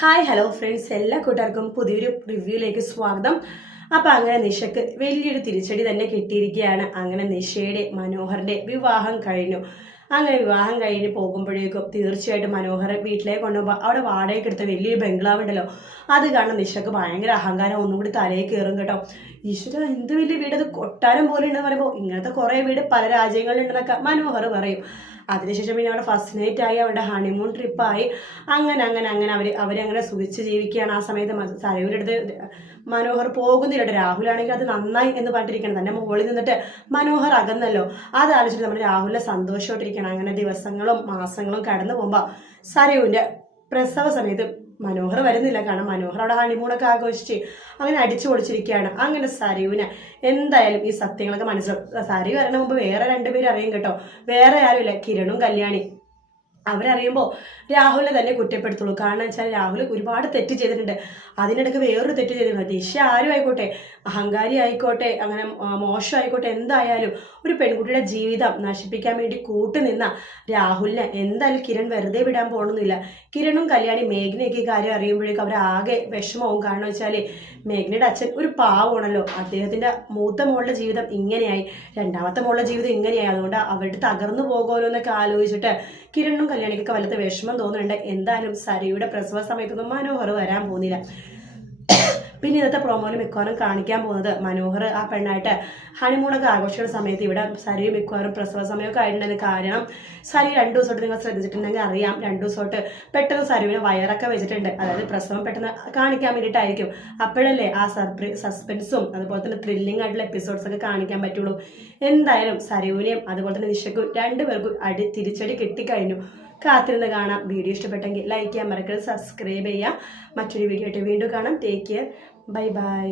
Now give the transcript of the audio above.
Hi hello friends, എല്ലാ കൂട്ടുകാർക്കും പുതിയൊരു റിവ്യൂയിലേക്ക് സ്വാഗതം. അപ്പം അങ്ങനെ നിഷയ്ക്ക് വലിയൊരു തിരിച്ചടി തന്നെ കിട്ടിയിരിക്കുകയാണ്. അങ്ങനെ നിഷയുടെ മനോഹറിന്റെ വിവാഹം കഴിഞ്ഞു. അങ്ങനെ വിവാഹം കഴിഞ്ഞ് പോകുമ്പോഴേക്കും തീർച്ചയായിട്ടും മനോഹർ വീട്ടിലേക്ക് കൊണ്ടുപോകുമ്പോൾ അവിടെ വാടകയ്ക്ക് എടുത്ത വലിയൊരു ബംഗ്ലാവ് ഉണ്ടല്ലോ, അത് കാണുന്ന നിഷയ്ക്ക് ഭയങ്കര അഹങ്കാരം ഒന്നും കൂടി തലയിൽ കയറും കേട്ടോ. ഈശ്വര, എന്ത് വലിയ വീട്, അത് കൊട്ടാരം പോലെ ഉണ്ടെന്ന് പറയുമ്പോൾ ഇങ്ങനത്തെ കുറേ വീട് പല രാജ്യങ്ങളിലുണ്ടെന്നൊക്കെ മനോഹർ പറയും. അതിനുശേഷം പിന്നെ അവിടെ ഫസ്റ്റ് നൈറ്റ് ആയി, അവരുടെ ഹണിമൂൺ ട്രിപ്പായി. അങ്ങനെ അങ്ങനെ അങ്ങനെ അവരങ്ങനെ സുഖിച്ച് ജീവിക്കുകയാണ്. ആ സമയത്ത് സരയുടെ അടുത്ത് മനോഹർ പോകുന്നില്ല. രാഹുലാണെങ്കിൽ അത് നന്നായി എന്ന് പറഞ്ഞിരിക്കണം. തന്നെ മുകളിൽ നിന്നിട്ട് മനോഹർ അകന്നല്ലോ, അത് ആലോചിച്ചിട്ട് നമ്മുടെ രാഹുലിനെ സന്തോഷമായിട്ടിരിക്കണം. അങ്ങനെ ദിവസങ്ങളും മാസങ്ങളും കടന്നു പോകുമ്പോൾ സരയുവിൻ്റെ പ്രസവ സമയത്ത് മനോഹർ വരുന്നില്ല. കാരണം മനോഹർ അവിടെ ഹണിമൂണൊക്കെ ആഘോഷിച്ച് അങ്ങനെ അടിച്ചു പൊളിച്ചിരിക്കുകയാണ്. അങ്ങനെ സരയുവിന് എന്തായാലും ഈ സത്യങ്ങളൊക്കെ മനസ്സിലാവും. സരയു വരണ മുമ്പ് വേറെ രണ്ടുപേരും അറിയും കേട്ടോ. വേറെ ആരുമില്ല, കിരണും കല്യാണി. അവരറിയുമ്പോൾ രാഹുലിനെ തന്നെ കുറ്റപ്പെടുത്തുള്ളൂ. കാരണം വെച്ചാൽ രാഹുൽ ഒരുപാട് തെറ്റ് ചെയ്തിട്ടുണ്ട്. അതിനിടയ്ക്ക് വേറൊരു തെറ്റ് ചെയ്തിട്ടുണ്ട്. ദിശ ആരും ആയിക്കോട്ടെ, അഹങ്കാരി ആയിക്കോട്ടെ, അങ്ങനെ മോശമായിക്കോട്ടെ, എന്തായാലും ഒരു പെൺകുട്ടിയുടെ ജീവിതം നശിപ്പിക്കാൻ വേണ്ടി കൂട്ടുനിന്ന രാഹുലിനെ എന്തായാലും കിരൺ വെറുതെ വിടാൻ പോകണമെന്നില്ല. കിരണും കല്യാണി മേഘ്നയൊക്കെ ഈ കാര്യം അറിയുമ്പോഴേക്കും അവരാകെ വിഷമവും. കാരണം വെച്ചാൽ മേഘ്നയുടെ അച്ഛൻ ഒരു പാവമാണല്ലോ. അദ്ദേഹത്തിൻ്റെ മൂത്ത മോളുടെ ജീവിതം ഇങ്ങനെയായി, രണ്ടാമത്തെ മോളുടെ ജീവിതം ഇങ്ങനെയായി. അതുകൊണ്ട് അവരുടെ തകർന്നു പോകുമല്ലോ എന്നൊക്കെ ആലോചിച്ചിട്ട് കിരണും കല്യാണിക്കൊക്കെ വല്ലത്തെ വിഷമം തോന്നുന്നുണ്ട്. എന്തായാലും സരയുടെ പ്രസവ സമയത്തൊന്നും മനോഹർ വരാൻ പോകുന്നില്ല. പിന്നെ ഇന്നത്തെ പ്രൊമോയിൽ മിക്കവാറും കാണിക്കാൻ പോകുന്നത് മനോഹർ ആ പെണ്ണായിട്ട് ഹണിമൂണൊക്കെ ആഘോഷിക്കുന്ന സമയത്ത് ഇവിടെ സരയും മിക്കവാറും പ്രസവ സമയമൊക്കെ ആയിട്ടുണ്ടെന്ന്. കാരണം സരി 2 ദിവസമായിട്ട് നിങ്ങൾ ശ്രദ്ധിച്ചിട്ടുണ്ടെങ്കിൽ അറിയാം, 2 ദിവസമായിട്ട് പെട്ടെന്ന് സരുവിന് വയറൊക്കെ വെച്ചിട്ടുണ്ട്. അതായത് പ്രസവം പെട്ടെന്ന് കാണിക്കാൻ വേണ്ടിയിട്ടായിരിക്കും. അപ്പോഴല്ലേ ആ സസ്പെൻസും അതുപോലെ തന്നെ ത്രില്ലിംഗ് ആയിട്ടുള്ള എപ്പിസോഡ്സ് ഒക്കെ കാണിക്കാൻ പറ്റുള്ളൂ. എന്തായാലും സരുവിനെയും അതുപോലെ തന്നെ നിഷയ്ക്കും രണ്ടുപേർക്കും തിരിച്ചടി കിട്ടിക്കഴിഞ്ഞു. കാത്തിരുന്ന് കാണാം. വീഡിയോ ഇഷ്ടപ്പെട്ടെങ്കിൽ ലൈക്ക് ചെയ്യാൻ മറക്കരുത്, സബ്സ്ക്രൈബ് ചെയ്യുക. മറ്റൊരു വീഡിയോ ആയിട്ട് വീണ്ടും കാണാം. Take care, bye bye.